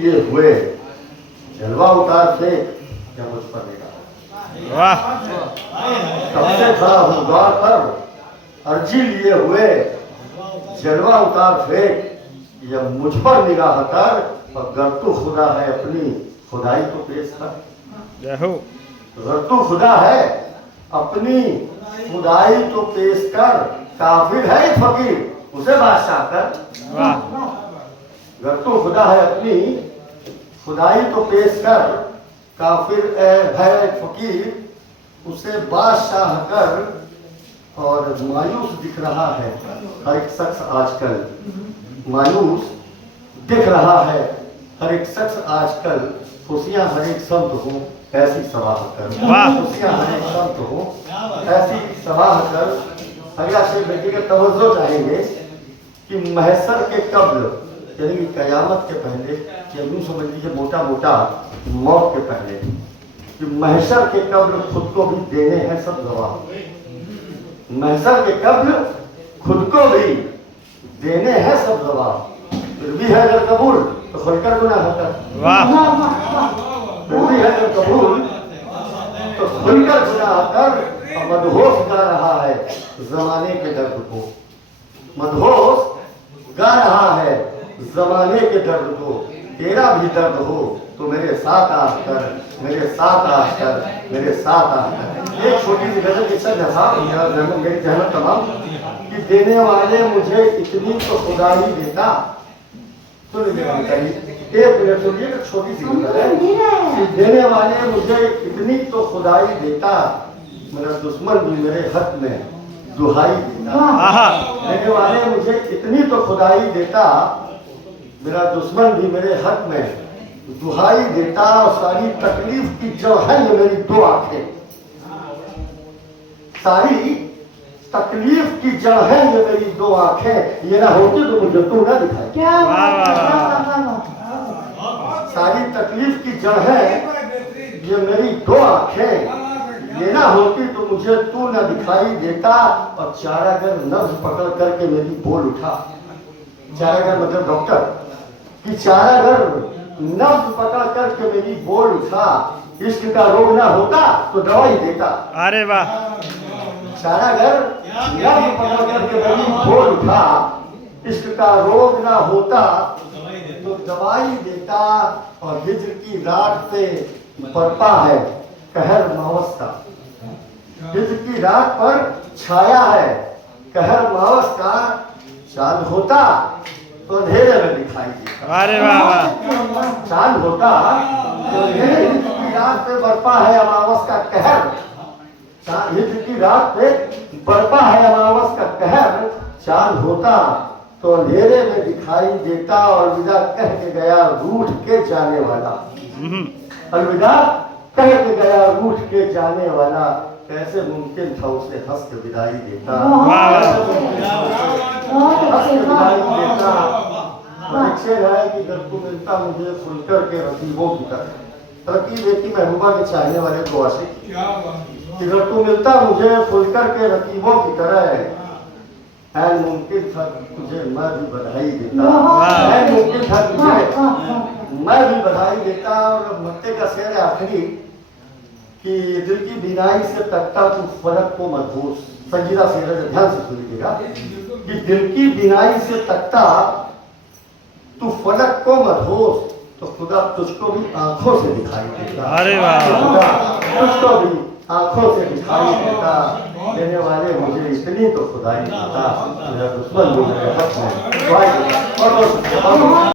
लिए हुए जलवा उतार से क्या मुझ पर निगाह। वाह सबसे खड़ा हूँ द्वार पर, अर्जी लिए हुए जलवा उतार फेंक, या मुझ पर निगाह कर, और गर तू खुदा है अपनी खुदाई तो पेश कर। जय हो। गर तू खुदा है अपनी खुदाई तो पेश कर, काफिर है फकीर उसे बादशाह कर। वाह गर तू खुदा है अपनी खुदाई तो पेश कर, काफिर है फकीर उसे बादशाह कर। और मायूस दिख रहा है हर एक शख्स आजकल, मायूस दिख रहा है हर एक शख्स आजकल, खुशियां हर एक शब्द हो ऐसी सवाह कर। खुशियां हर एक शब्द हो ऐसी सवाह कर। अगला शेर बेटी का तवज्जो चाहेंगे कि महशर के कब्ल यानी कि कयामत के पहले, या यूं समझ लीजिए मोटा मोटा मौत के पहले, कि महशर के कब्ल खुद को भी देने हैं सब गवाह। महशर के कब्ल खुद को भी देने हैं सब गवाह, फिर भी है अगर कबूल तो खुलकर गुनाह कर। फिर भी है अगर कबूल तो खुलकर गुनाह कर। और मदहोश गा रहा है जमाने के दर्द को, मदहोश गा रहा है जमाने के दर्द को, तेरा भी दर्द हो तो मेरे साथ आकर, मेरे साथ आकर, मेरे साथ आकर। एक छोटी सी गजल किस्सा मेरी जहमत तमाम कि देने वाले मुझे इतनी तो खुदा ही देता। सुन लीजिए एक मिनट सुनिए, छोटी सी गजल है कि देने वाले मुझे इतनी तो खुदा ही देता, मेरा दुश्मन भी मेरे हक में दुहाई देता। देने वाले मुझे इतनी तो खुदा ही देता, मेरा दुश्मन भी मेरे हक में दुहाई देता। और सारी तकलीफ की जड़ है ये मेरी दो आंखें, सारी तकलीफ की जड़ है ये मेरी दो आंखें, ये ना होती तो मुझे तू ना दिखाई। सारी तकलीफ की जड़ है ये मेरी दो आंखें, ये ना होती तो मुझे तू ना दिखाई देता। और चारागर नब्ज पकड़ करके मेरी बोल उठा, चारागर मतलब डॉक्टर, कि चारागर नब्ज पकड़ करके मेरी बोल उठा, इश्क का रोग ना होता तो दवाई देता। अरे वाह। चारागर नब्ज पकड़ करके मेरी बोल उठा, इश्क का रोग ना होता तो दवाई देता। और हिज्र की रात पे बरपा है कहर मावस का, हिज्र की रात पर छाया है कहर मावस का, चांद होता तो अंधेरे में दिखाई देता। अरे वाह वाह। चांद होता तो अंधेरे, हिज्र की रात पे बरपा है अमावस का कहर, हिज्र की रात पे बरपा है अमावस का कहर, चांद होता तो अंधेरे में दिखाई देता। और विदा कह के गया रूठ के जाने वाला, अलविदा कह के गया रूठ के जाने वाला, कैसे मुमकिन था उसे हंस के विदाई देता। हंस के विदाई देता। शेर है कि जब तू मिलता मुझे खुलकर के रकीबों की तरह, रकीब एक ही महबूबा के चाहने वाले दुआ से, कि जब तू मिलता मुझे खुलकर के रकीबों की तरह, है मुमकिन था तुझे मैं भी बधाई देता, है मुमकिन था तुझे मैं भी बधाई देता। और मत्ते का शेर है आखिरी कि दिल की बीनाई से तकता तू फलक को मदहोश, संजीदा शेर है, ध्यान से सुनिएगा, कि दिल की बीनाई से तकता तू फलक को मदहोश, तो खुदा तुझको भी आंखों से दिखाई देता। अरे वाह। खुदा तुझको भी आंखों से दिखाई देता। देने वाले मुझे इतनी तो खुदाई देता, मेरा दुश्मन मुझे हक में दुआई देता। और